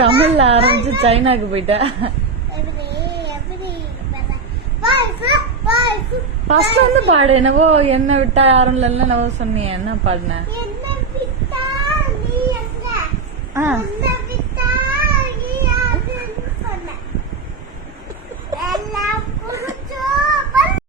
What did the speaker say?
தமிழ்ல ஆரம்பிச்சு சைனாக்கு போயிட்ட. ஃபர்ஸ்ட் வந்து பாடு. என்னவோ என்ன விட்டா யாரும் இல்ல என்னவோ சொன்னீங்க. என்ன பாடுன?